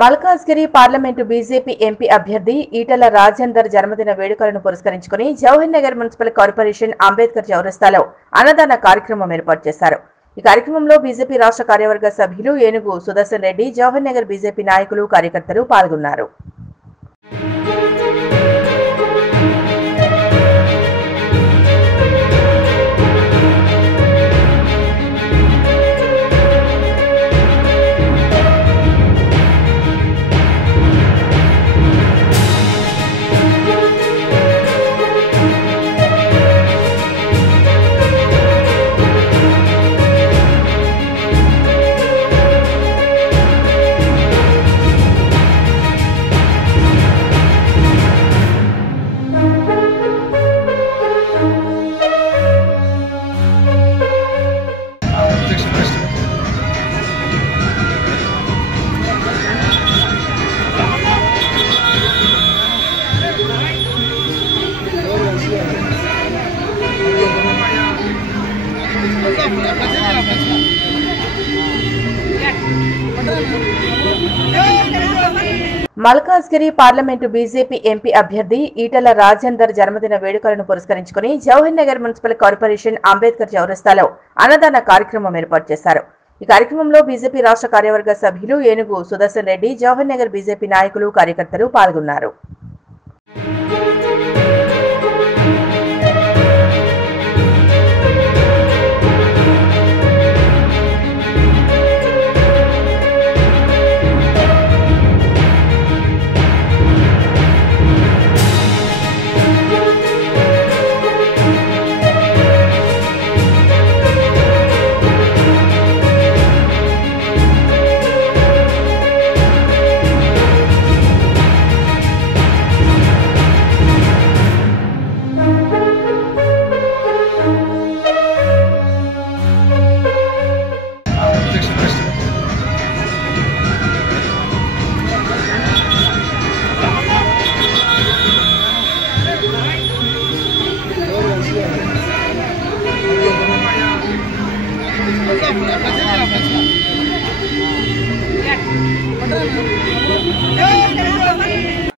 Malkajgiri parliament BJP MP అభ్యర్థి ఈటల రాజేందర్ జన్మదిన వేడుకలను పురస్కరించుకుని జవహర్ నగర్ మున్సిపల్ కార్పొరేషన్ అంబేద్కర్ చౌరస్తాలో అన్నదాన కార్యక్రమం ఏర్పాటు చేశారు। ఈ కార్యక్రమంలో బీజేపీ రాష్ట్ర కార్యవర్గ సభ్యులు ఏనుగు సుదర్శన్ రెడ్డి, జవహర్ నగర్ బీజేపీ నాయకులు, కార్యకర్తలు పాల్గొన్నారు। మల్కాజ్గిరి పార్లమెంటు బీజేపీ ఎంపీ అభ్యర్థి ఈటల రాజేందర్ జన్మదిన వేడుకలను పురస్కరించుకుని జవహర్ నగర్ మున్సిపల్ కార్పొరేషన్ అంబేద్కర్ చౌరస్తాలో అన్నదాన కార్యక్రమం ఏర్పాటు చేశారు। ఈ కార్యక్రమంలో బీజేపీ రాష్ట్ర కార్యవర్గ సభ్యులు ఏనుగు సుదర్శన్ రెడ్డి, జవహర్ నగర్ బీజేపీ నాయకులు, కార్యకర్తలు పాల్గొన్నారు। Yeah.